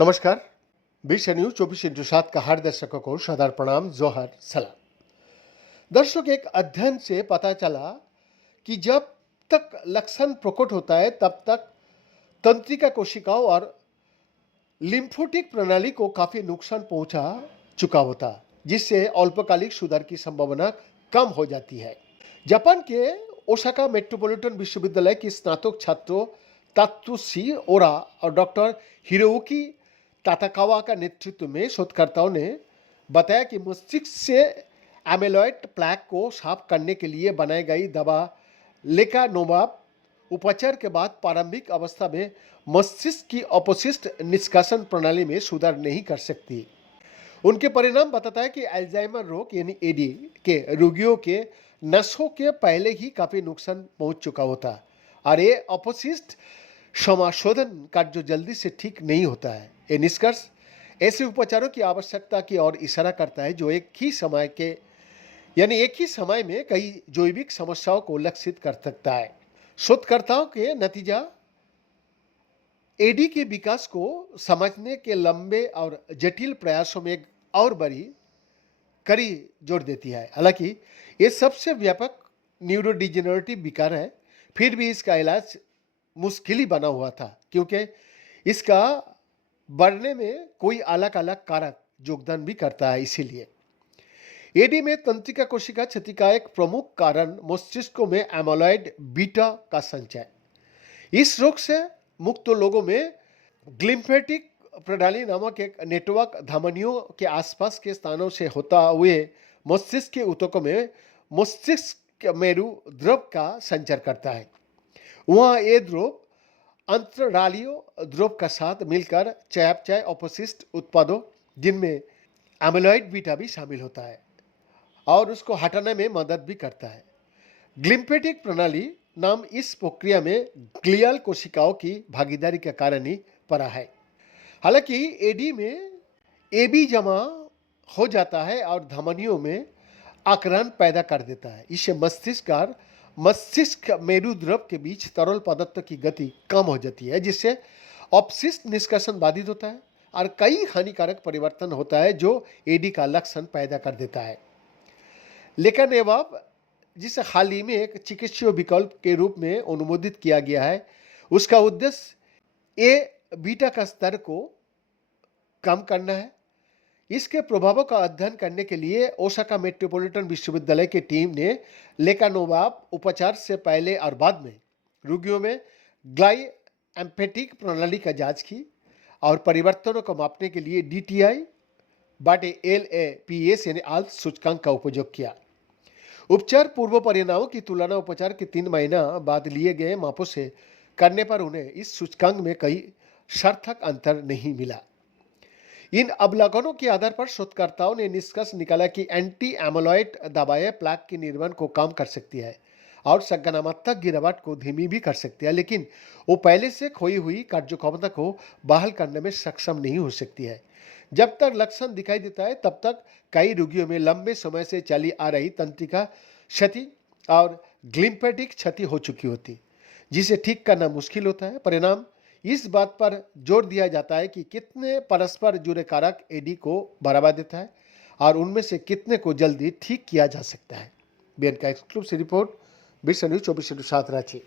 नमस्कार। विश्व news 24x7 का हर दर्शकों को सादर प्रणाम, जोहर सलाम। दर्शक, एक अध्ययन से पता चला कि जब तक लक्षण प्रकट होता है तब तक तंत्रिका कोशिकाओं और लिम्फोटिक प्रणाली को काफी नुकसान पहुंचा चुका होता, जिससे अल्पकालिक सुधार की संभावना कम हो जाती है। जापान के ओसाका मेट्रोपॉलिटन विश्वविद्यालय की स्नातक छात्रों तात्सुशी ओरा और डॉक्टर हिरोयुकी ताताकावा का नेतृत्व में शोधकर्ताओं ने बताया कि मस्तिष्क से एमेलॉइड प्लेक को साफ करने के लिए बनाई गई दवा लेकानोवाब उपचार के बाद प्रारंभिक अवस्था में मस्तिष्क की अपशिष्ट निष्कासन प्रणाली में सुधार नहीं कर सकती। उनके परिणाम बताता है कि अल्जाइमर रोग यानी एडी के रोगियों के नसों के पहले ही काफी नुकसान पहुंच चुका होता और ये अपशिष्ट समाशोधन कार्य जल्दी से ठीक नहीं होता है। ये निष्कर्ष ऐसे उपचारों की आवश्यकता की ओर इशारा करता है जो एक ही समय में कई जैविक समस्याओं को लक्षित कर सकता है। शोधकर्ताओं के नतीजा एडी के विकास को समझने के लंबे और जटिल प्रयासों में एक और बड़ी कड़ी जोड़ देती है। हालांकि ये सबसे व्यापक न्यूरोडिजेनरेटिव विकार है, फिर भी इसका इलाज मुश्किल ही बना हुआ था क्योंकि इसका बढ़ने में कोई अलग अलग कारक योगदान भी करता है। इसीलिए एडी में तंत्रिका कोशिका क्षति का एक प्रमुख कारण मस्तिष्क में एमाइलॉइड बीटा का संचय। इस रोग से मुक्त लोगों में ग्लिम्फेटिक प्रणाली नामक एक नेटवर्क धमनियों के आसपास के स्थानों से होता हुए मस्तिष्क के ऊतकों में मस्तिष्क मेरु द्रव का संचार करता है। वहाँ ये द्रव अंतरालीय द्रव के साथ मिलकर चयापचय अपशिष्ट उत्पादों जिनमें एमाइलॉइड बीटा भी शामिल होता है और उसको हटाने में मदद भी करता है। ग्लिम्फेटिक प्रणाली नाम इस प्रक्रिया में ग्लियल कोशिकाओं की भागीदारी के कारण ही पड़ा है। हालांकि एडी में एबी जमा हो जाता है और धमनियों में आक्रान पैदा कर देता है। इससे मस्तिष्क मेरु द्रव के बीच तरल पदार्थ की गति कम हो जाती है, जिससे अपशिष्ट निष्कासन बाधित होता है और कई हानिकारक परिवर्तन होता है जो एडी का लक्षण पैदा कर देता है। लेकानोवाब, जिसे हाल ही में एक चिकित्सीय विकल्प के रूप में अनुमोदित किया गया है, उसका उद्देश्य ए बीटा का स्तर को कम करना है। इसके प्रभावों का अध्ययन करने के लिए ओसाका मेट्रोपॉलिटन विश्वविद्यालय की टीम ने लेकानोवाब उपचार से पहले और बाद में रोगियों में ग्लाइएम्फेटिक प्रणाली का जांच की और परिवर्तनों को मापने के लिए DTI बाटे LAPS यानी आल्ट सूचकांक का उपयोग किया। उपचार पूर्व परिणामों की तुलना उपचार के 3 महीना बाद लिए गए मापों से करने पर उन्हें इस सूचकांक में कई सार्थक अंतर नहीं मिला। इन अवलोकनों के आधार पर शोधकर्ताओं ने निष्कर्ष निकाला कि एंटी एमाइलॉइड दवाएं प्लेक के निर्माण को कम कर सकती है और संगठनात्मक गिरावट को धीमी भी कर सकती है, लेकिन वो पहले से खोई हुई कार्यक्षमता को बहाल करने में सक्षम नहीं हो सकती है। जब तक लक्षण दिखाई देता है तब तक कई रोगियों में लंबे समय से चली आ रही तंत्रिका क्षति और ग्लिम्फेटिक क्षति हो चुकी होती, जिसे ठीक करना मुश्किल होता है। परिणाम इस बात पर जोर दिया जाता है कि कितने परस्पर जुड़े कारक एडी को बढ़ावा देता है और उनमें से कितने को जल्दी ठीक किया जा सकता है। बीएन का एक्सक्लूसिव रिपोर्ट, विश्व न्यूज 24/7 रांची।